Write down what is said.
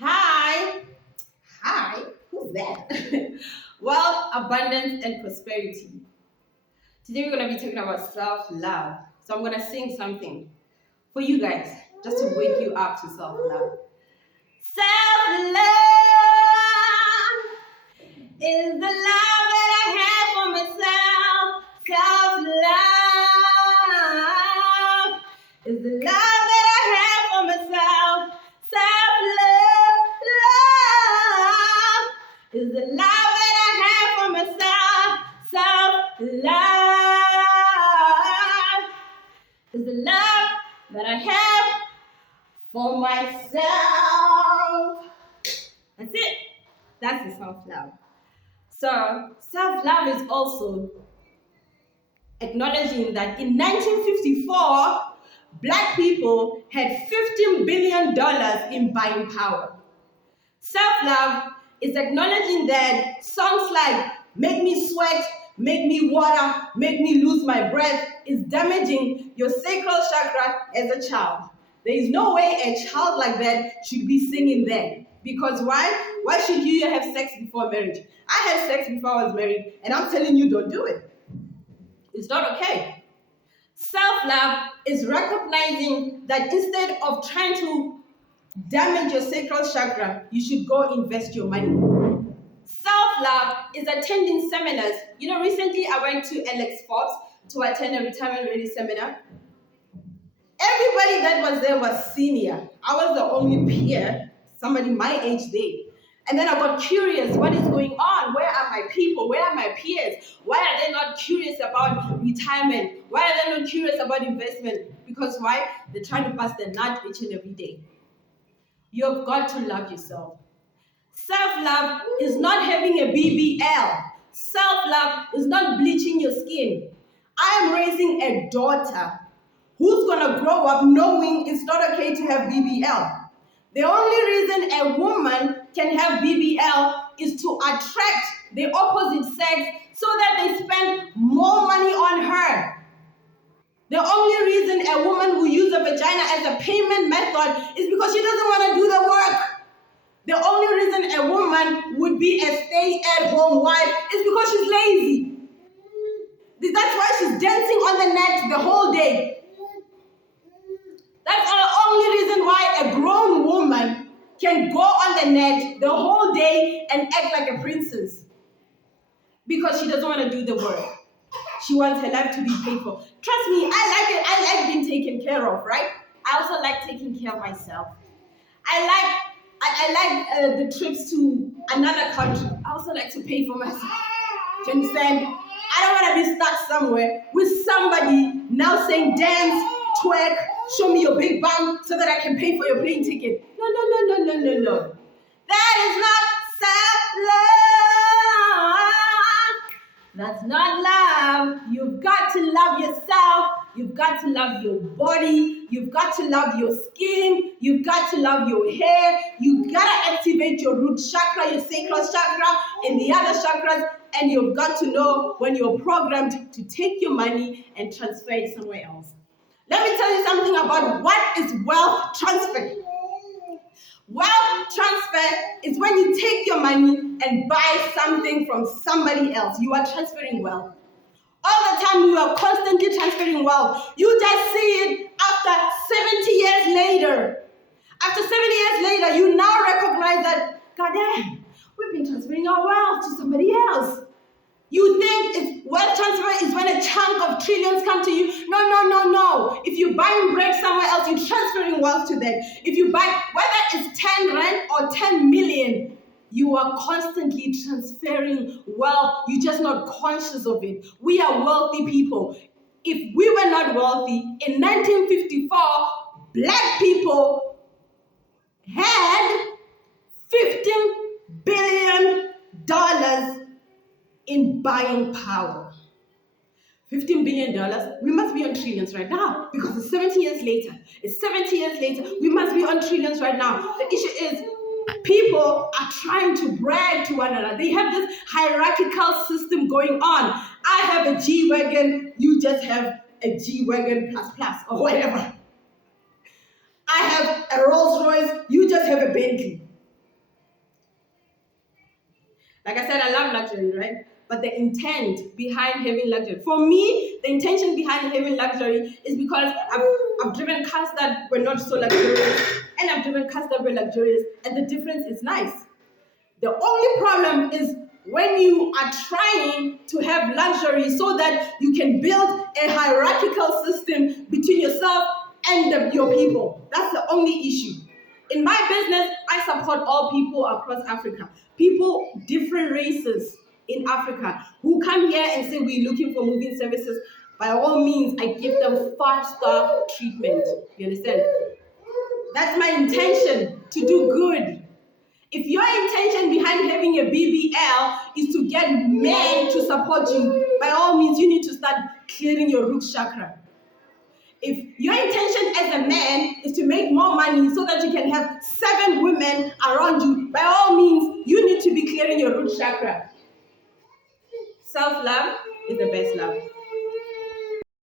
Hi. Hi. Who's that? Wealth, abundance, and prosperity. Today we're going to be talking about self love. So I'm going to sing something for you guys just to wake you up to self love. Self love is the love that I have for myself. Self love is the love that I have for myself. Self love is the love that I have for myself. Self love is the love that I have for myself. That's it. That's the self love. So, self love is also acknowledging that in 1954, black people had $15 billion in buying power. Self love is acknowledging that songs like Make Me Sweat, Make Me Water, Make Me Lose My Breath is damaging your sacral chakra as a child. There is no way a child like that should be singing that. Because why? Why should you have sex before marriage? I had sex before I was married, and I'm telling you, don't do it. It's not okay. Self love is recognizing that instead of trying to damage your sacral chakra, you should go invest your money. Self-love is attending seminars. Recently I went to Alex Forbes to attend a retirement ready seminar. Everybody that was there was senior. I was the only peer, somebody my age there. And then I got curious, what is going on? Where are my people? Where are my peers? Why are they not curious about retirement? Why are they not curious about investment? Because why? They're trying to bust their nut each and every day. You've got to love yourself. Self-love is not having a BBL. Self-love is not bleaching your skin. I am raising a daughter who's going to grow up knowing it's not okay to have BBL. The only reason a woman can have BBL is to attract the opposite sex so that they spend more money on her. The only reason a woman will use a vagina as a payment method is because she doesn't want to do the work. The only reason a woman would be a stay-at-home wife is because she's lazy. That's why she's dancing on the net the whole day. That's the only reason why a grown woman can go on the net the whole day and act like a princess. Because she doesn't want to do the work. She wants her life to be paid for. Trust me, I like it. I like being taken care of, right? I also like taking care of myself. I like the trips to another country. I also like to pay for myself. Do you understand? I don't want to be stuck somewhere with somebody now saying dance, twerk, show me your big bum so that I can pay for your plane ticket. No. That is not self-love. That's not love. You've got to love yourself. You've got to love your body. You've got to love your skin. You've got to love your hair. You've got to activate your root chakra, your sacral chakra, and the other chakras. And you've got to know when you're programmed to take your money and transfer it somewhere else. Let me tell you something about what is wealth transfer. Wealth transfer is when you take your money and buy something from somebody else. You are transferring wealth. All the time you are constantly transferring wealth. You just see it after 70 years later. After 70 years later, you now recognize that, God damn, we've been transferring our wealth to somebody else. You think wealth transfer is when a chunk of trillions come to you. No. If you're buying bread somewhere else, you're transferring wealth to them. If you buy, whether it's 10 rand or 10 million, you are constantly transferring wealth. You're just not conscious of it. We are wealthy people. If we were not wealthy, in 1954, black people had $15 billion in buying power. $15 billion. We must be on trillions right now because it's 70 years later. It's 70 years later. We must be on trillions right now. The issue is people are trying to brag to one another. They have this hierarchical system going on. I have a G-Wagon, you just have a G-Wagon plus or whatever. I have a Rolls Royce, you just have a Bentley. love luxury, right? But the intent behind having luxury. For me, the intention behind having luxury is because I've driven cars that were not so luxurious, and I've driven cars that were luxurious, and the difference is nice. The only problem is when you are trying to have luxury so that you can build a hierarchical system between yourself and your people. That's the only issue. In my business, I support all people across Africa. People, different races in Africa who come here and say we're looking for moving services. By all means, I give them 5-star treatment. You understand? That's my intention, to do good. If your intention behind having a BBL is to get men to support you, by all means, you need to start clearing your root chakra. If your intention as a man is to make more money so that you can have 7 women around you, by all means, you need to be clearing your root chakra. Self-love is the best love.